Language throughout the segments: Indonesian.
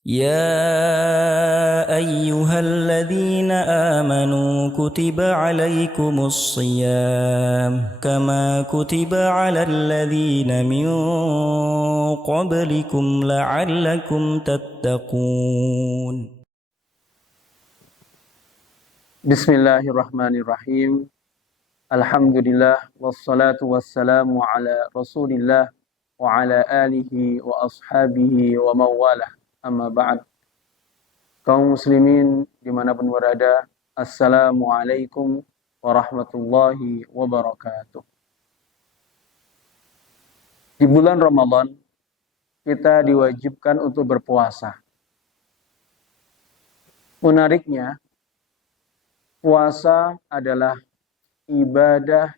يا أيها الذين آمنوا كتب عليكم الصيام كما كتب على الذين من قبلكم لعلكم تتقون. Bismillahirrahmanirrahim. Alhamdulillah wassalatu wassalamu ala Rasulillah wa ala alihi wa ashabihi wa mawalah. Amma ba'd. Kaum muslimin dimanapun berada, assalamualaikum warahmatullahi wabarakatuh. Di bulan Ramadan kita diwajibkan untuk berpuasa. Menariknya, puasa adalah ibadah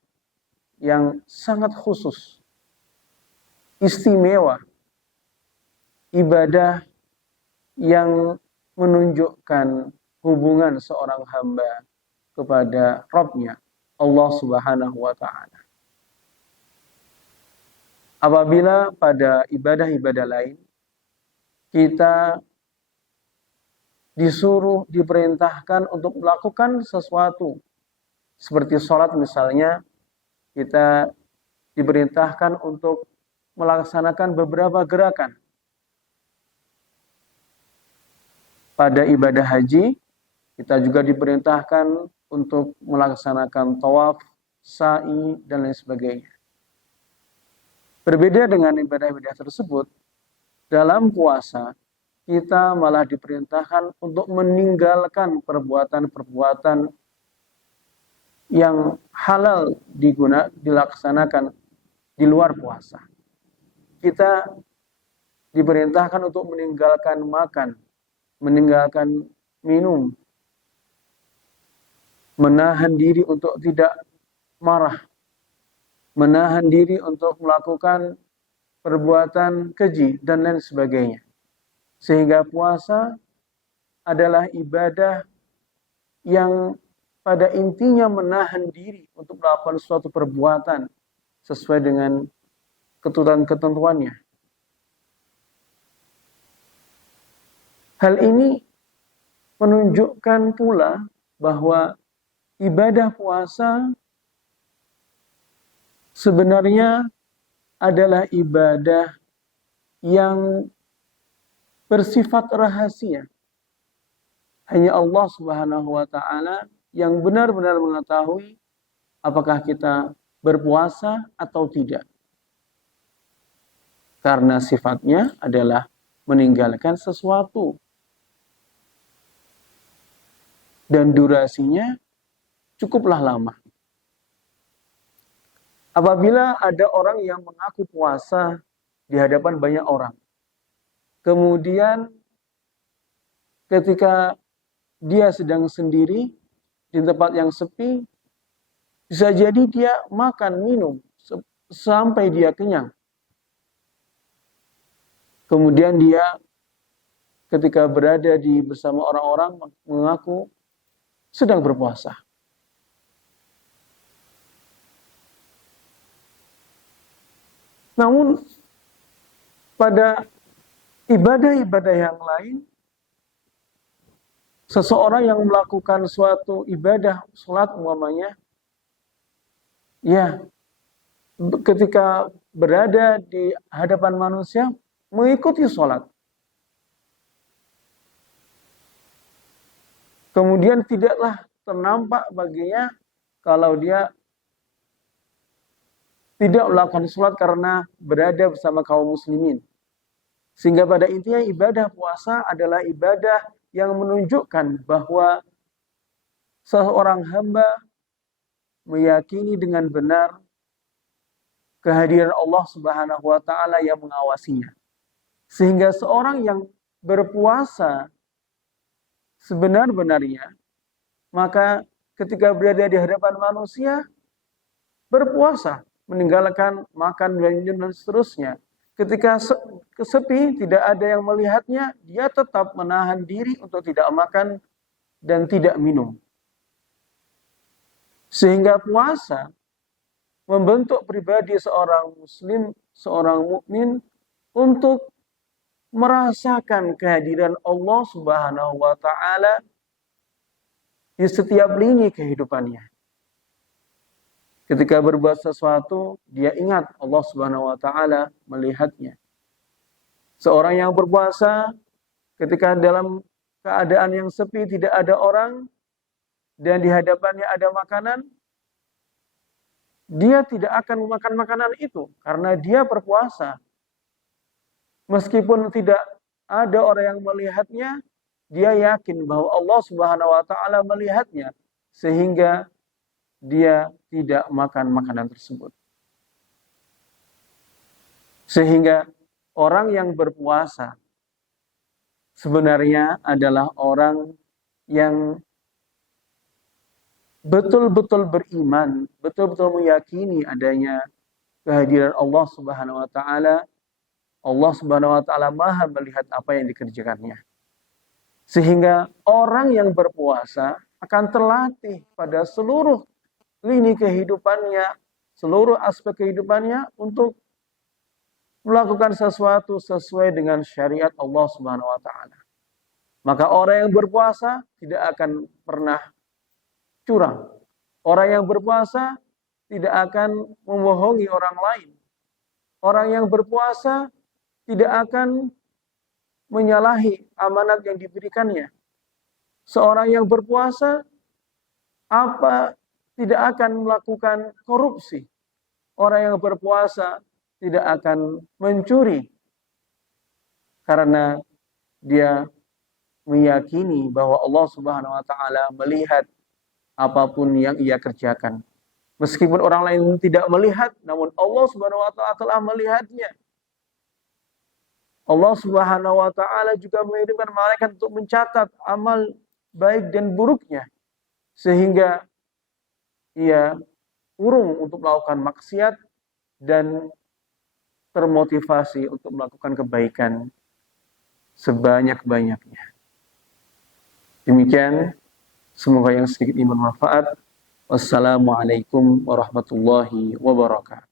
yang sangat khusus, istimewa, ibadah yang menunjukkan hubungan seorang hamba kepada Rabb-Nya, Allah Subhanahu wa Ta'ala. Apabila pada ibadah-ibadah lain kita diperintahkan untuk melakukan sesuatu, seperti sholat misalnya, kita diperintahkan untuk melaksanakan beberapa gerakan. Pada ibadah haji, kita juga diperintahkan untuk melaksanakan tawaf, sa'i, dan lain sebagainya. Berbeda dengan ibadah-ibadah tersebut, dalam puasa, kita malah diperintahkan untuk meninggalkan perbuatan-perbuatan yang halal dilaksanakan di luar puasa. Kita diperintahkan untuk meninggalkan makan, meninggalkan minum, menahan diri untuk tidak marah, menahan diri untuk melakukan perbuatan keji, dan lain sebagainya. Sehingga puasa adalah ibadah yang pada intinya menahan diri untuk melakukan suatu perbuatan sesuai dengan ketentuan-ketentuannya. Hal ini menunjukkan pula bahwa ibadah puasa sebenarnya adalah ibadah yang bersifat rahasia. Hanya Allah Subhanahu wa Ta'ala yang benar-benar mengetahui apakah kita berpuasa atau tidak. Karena sifatnya adalah meninggalkan sesuatu. Dan durasinya cukuplah lama. Apabila ada orang yang mengaku puasa di hadapan banyak orang, kemudian ketika dia sedang sendiri di tempat yang sepi, bisa jadi dia makan, minum, sampai dia kenyang. Kemudian dia ketika berada bersama orang-orang mengaku sedang berpuasa. Namun pada ibadah-ibadah yang lain, seseorang yang melakukan suatu ibadah, sholat umpamanya, ya, ketika berada di hadapan manusia, mengikuti sholat. Kemudian tidaklah ternampak baginya kalau dia tidak melakukan sholat karena berada bersama kaum muslimin. Sehingga pada intinya ibadah puasa adalah ibadah yang menunjukkan bahwa seorang hamba meyakini dengan benar kehadiran Allah Subhanahu wa Ta'ala yang mengawasinya. Sehingga seorang yang berpuasa sebenar-benarnya, maka ketika berada di hadapan manusia, berpuasa, meninggalkan makan dan minum dan seterusnya. Ketika sepi, tidak ada yang melihatnya, dia tetap menahan diri untuk tidak makan dan tidak minum. Sehingga puasa membentuk pribadi seorang muslim, seorang mukmin untuk merasakan kehadiran Allah Subhanahu wa taala di setiap lini kehidupannya. Ketika berbuat sesuatu, dia ingat Allah Subhanahu wa taala melihatnya. Seorang yang berpuasa ketika dalam keadaan yang sepi, tidak ada orang dan di hadapannya ada makanan, dia tidak akan memakan makanan itu karena dia berpuasa. Meskipun tidak ada orang yang melihatnya, dia yakin bahwa Allah Subhanahu wa taala melihatnya sehingga dia tidak makan makanan tersebut. Sehingga orang yang berpuasa sebenarnya adalah orang yang betul-betul beriman, betul-betul meyakini adanya kehadiran Allah Subhanahu wa taala. Allah Subhanahu wa taala Maha melihat apa yang dikerjakannya. Sehingga orang yang berpuasa akan terlatih pada seluruh lini kehidupannya, seluruh aspek kehidupannya untuk melakukan sesuatu sesuai dengan syariat Allah Subhanahu wa taala. Maka orang yang berpuasa tidak akan pernah curang. Orang yang berpuasa tidak akan membohongi orang lain. Orang yang berpuasa tidak akan menyalahi amanat yang diberikannya. Seorang yang berpuasa tidak akan melakukan korupsi. Orang yang berpuasa tidak akan mencuri karena dia meyakini bahwa Allah Subhanahu wa taala melihat apapun yang ia kerjakan. Meskipun orang lain tidak melihat, namun Allah Subhanahu wa taala telah melihatnya. Allah Subhanahu wa taala juga mengirimkan malaikat untuk mencatat amal baik dan buruknya sehingga ia urung untuk melakukan maksiat dan termotivasi untuk melakukan kebaikan sebanyak-banyaknya. Demikian, semoga yang sedikit ini bermanfaat. Wassalamualaikum warahmatullahi wabarakatuh.